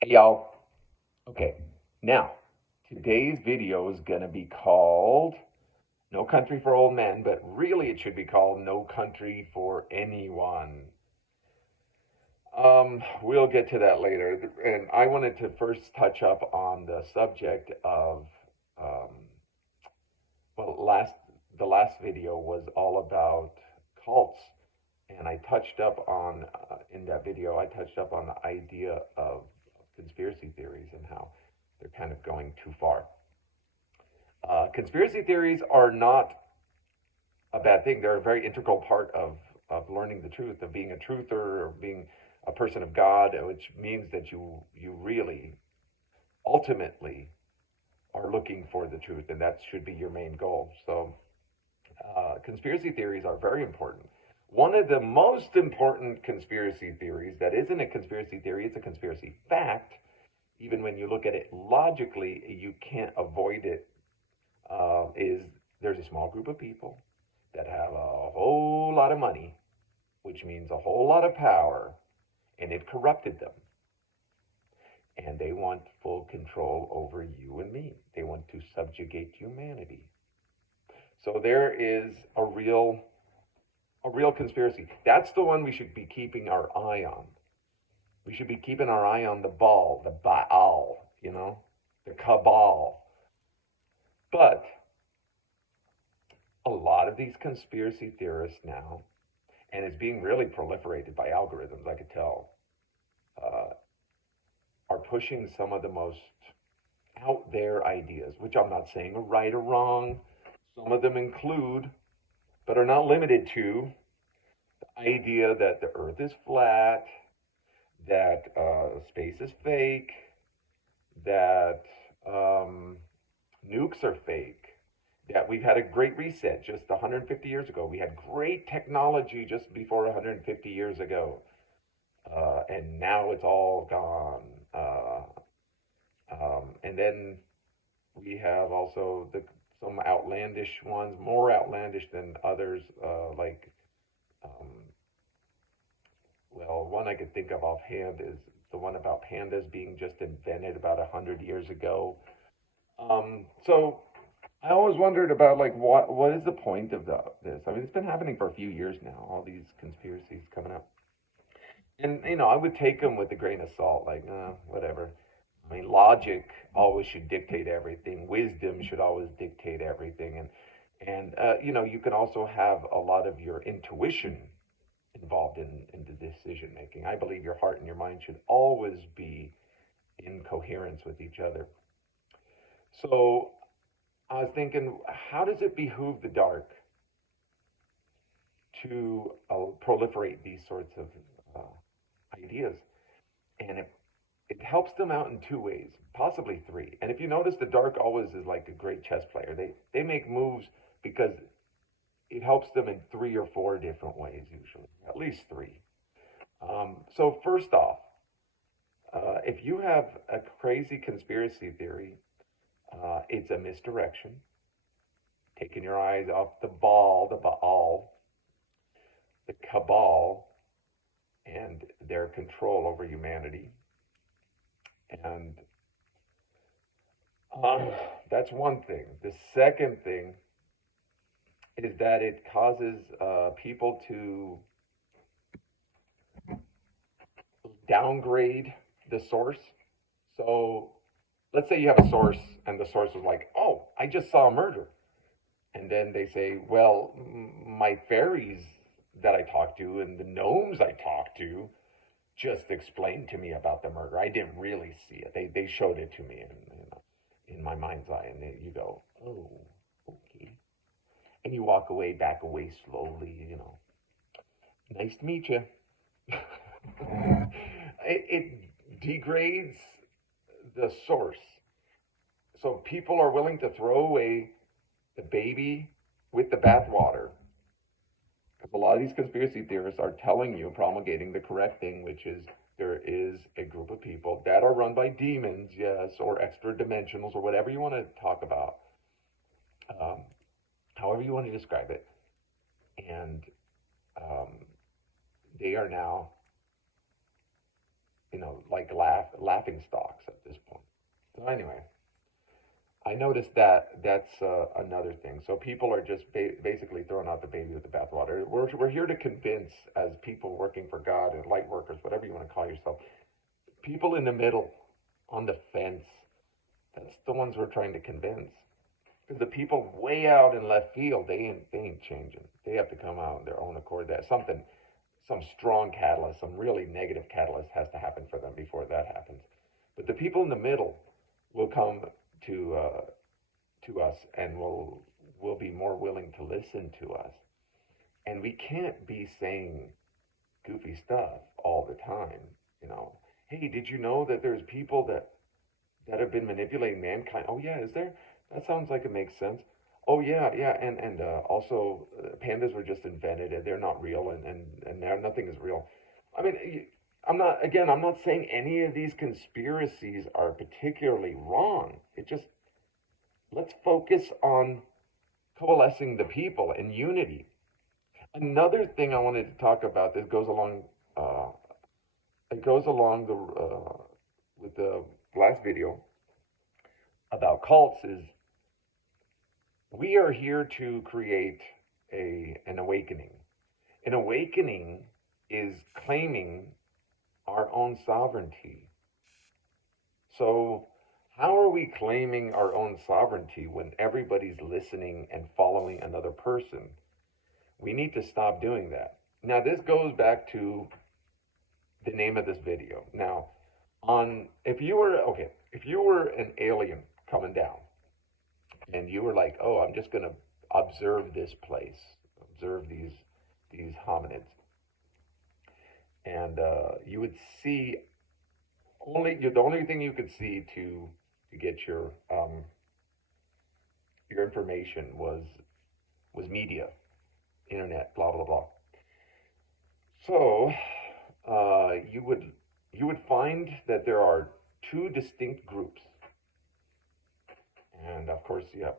Hey y'all. Okay, now today's video is gonna be called No Country for Old Men, but really it should be called No Country for Anyone. We'll get to that later. And I wanted to first touch up on the subject of, um, well, the last video was all about cults, and I touched up on in that video. I touched up on the idea of conspiracy theories and how they're kind of going too far. Conspiracy theories are not a bad thing. They're a very integral part of learning the truth, of being a truther, or being a person of God, which means that you really ultimately are looking for the truth, and that should be your main goal. So, conspiracy theories are very important. One of the most important conspiracy theories that isn't a conspiracy theory, it's a conspiracy fact. Even when you look at it logically, you can't avoid it. Is there's a small group of people that have a whole lot of money, which means a whole lot of power, and it corrupted them. And they want full control over you and me. They want to subjugate humanity. So there is a real conspiracy. That's the one we should be keeping our eye on. We should be keeping our eye on the ball, the Baal, the cabal. But a lot of these conspiracy theorists now, and it's being really proliferated by algorithms, I could tell, uh, are pushing some of the most out there ideas, which I'm not saying are right or wrong. Some of them include, but are not limited to, the idea that the earth is flat, that space is fake, that nukes are fake, that we've had a great reset just 150 years ago. We had great technology just before 150 years ago, and now it's all gone. And then we have also some outlandish ones, more outlandish than others, like, um, well, one I could think of offhand is the one about pandas being just invented about 100 years ago. So I always wondered about like what is the point of this? I mean, it's been happening for a few years now. All these conspiracies coming up, and I would take them with a grain of salt, like whatever. I mean, logic always should dictate everything. Wisdom should always dictate everything, and you can also have a lot of your intuition involved in the decision making. I believe your heart and your mind should always be in coherence with each other. So I was thinking, how does it behoove the dark to proliferate these sorts of ideas? And it helps them out in two ways, possibly three. And if you notice, the dark always is like a great chess player. They make moves because it helps them in three or four different ways, usually, at least three. So first off, if you have a crazy conspiracy theory, it's a misdirection, taking your eyes off the ball, the Baal, the cabal, and their control over humanity. And uh, that's one thing. The second thing is that it causes people to downgrade the source. So let's say you have a source, and the source is like, oh, I just saw a murder. And then they say, well, my fairies that I talked to and the gnomes I talked to just explained to me about the murder. I didn't really see it. They showed it to me in my mind's eye. And then you go, oh, okay. And you walk away, back away slowly. Nice to meet you. It degrades the source. So people are willing to throw away the baby with the bathwater. Because a lot of these conspiracy theorists are telling you, promulgating the correct thing, which is there is a group of people that are run by demons, yes, or extra dimensionals, or whatever you want to talk about, um, however you want to describe it. And um, they are now, like laughing stocks at this point. So anyway, I noticed that that's another thing. So people are just basically throwing out the baby with the bathwater. We're here to convince, as people working for God and light workers, whatever you want to call yourself, people in the middle, on the fence. That's the ones we're trying to convince. Because the people way out in left field, they ain't changing. They have to come out on their own accord. That something, some strong catalyst, some really negative catalyst has to happen for them before that happens. But the people in the middle will come to us and will be more willing to listen to us. And we can't be saying goofy stuff all the time. You know, hey, did you know that there's people that have been manipulating mankind? Oh yeah, is there? That sounds like it makes sense. Oh yeah, yeah, and also pandas were just invented and they're not real, and now nothing is real. I mean, I'm not saying any of these conspiracies are particularly wrong. It just, let's focus on coalescing the people in unity. Another thing I wanted to talk about that goes along, uh, it goes along the with the last video about cults, is we are here to create an awakening. An awakening is claiming our own sovereignty. So, how are we claiming our own sovereignty when everybody's listening and following another person? We need to stop doing that. Now, this goes back to the name of this video. Now, if you were an alien coming down and you were like, oh, I'm just going to observe this place, observe these hominids, and you would see the only thing you could see to get your information was media, internet, blah blah blah. So you would find that there are two distinct groups, and of course you have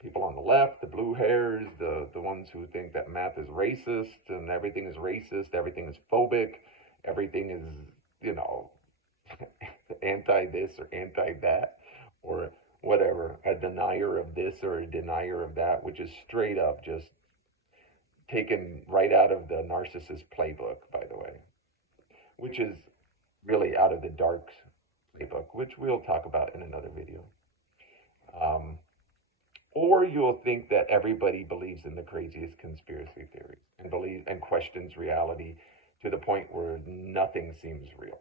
people on the left, the blue hairs, the ones who think that math is racist and everything is racist, everything is phobic, everything is, you know, anti this or anti that, or whatever, a denier of this or a denier of that, which is straight up just taken right out of the narcissist playbook, by the way, which is really out of the dark playbook, which we'll talk about in another video. Um, or you'll think that everybody believes in the craziest conspiracy theories and questions reality to the point where nothing seems real.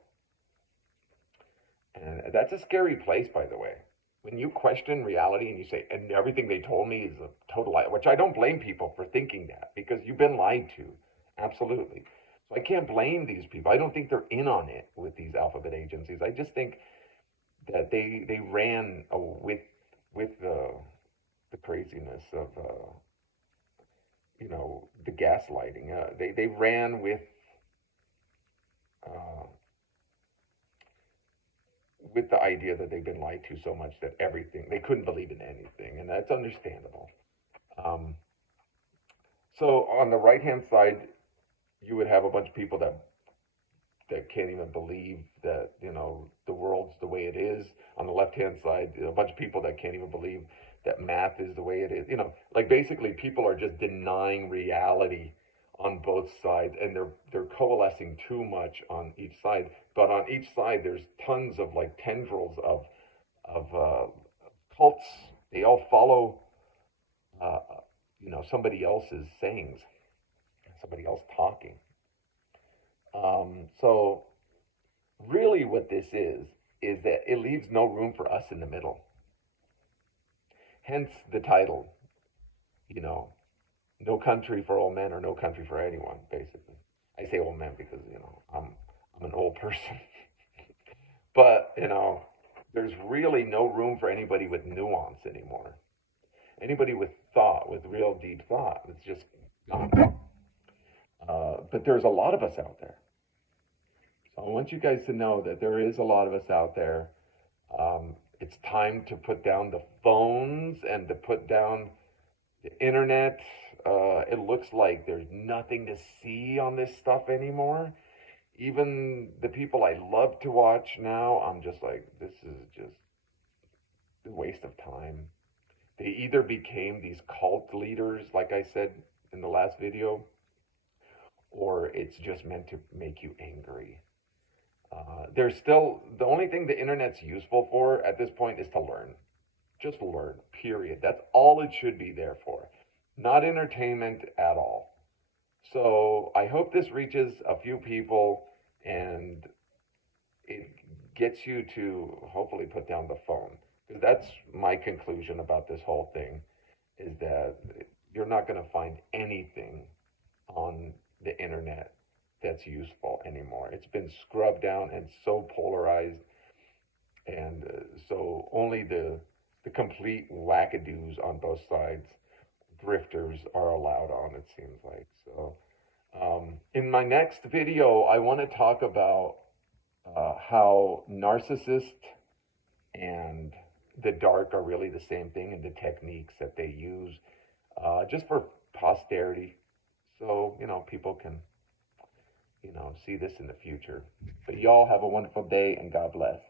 And that's a scary place, by the way. When you question reality and you say, and everything they told me is a total lie, which I don't blame people for thinking that, because you've been lied to. Absolutely. So I can't blame these people. I don't think they're in on it with these alphabet agencies. I just think that they ran with the craziness of the gaslighting. They ran uh, with the idea that they've been lied to so much that everything, they couldn't believe in anything, and that's understandable. Um, so on the right hand side, you would have a bunch of people that can't even believe that the world's the way it is. On the left hand side, a bunch of people that can't even believe that math is the way it is. Like basically people are just denying reality on both sides, and they're coalescing too much on each side. But on each side, there's tons of like tendrils of cults. They all follow somebody else's sayings, somebody else talking. So really, what this is that it leaves no room for us in the middle. Hence the title, no country for old men or no country for anyone, basically. I say old men because, I'm an old person. But, there's really no room for anybody with nuance anymore. Anybody with thought, with real deep thought, it's just gone. But there's a lot of us out there. So I want you guys to know that there is a lot of us out there. It's time to put down the phones and to put down the internet. It looks like there's nothing to see on this stuff anymore. Even the people I love to watch now, I'm just like, this is just a waste of time. They either became these cult leaders, like I said in the last video, or it's just meant to make you angry. There's still, the only thing the internet's useful for at this point is to learn. Just learn, period. That's all it should be there for. Not entertainment at all. So I hope this reaches a few people and it gets you to hopefully put down the phone. Because that's my conclusion about this whole thing, is that you're not going to find anything on the internet that's useful anymore. It's been scrubbed down and so polarized, and so only the complete wackadoos on both sides, drifters, are allowed on. It seems like so. In my next video, I want to talk about how narcissist and the dark are really the same thing, and the techniques that they use just for posterity, so people can see this in the future. But y'all have a wonderful day, and God bless.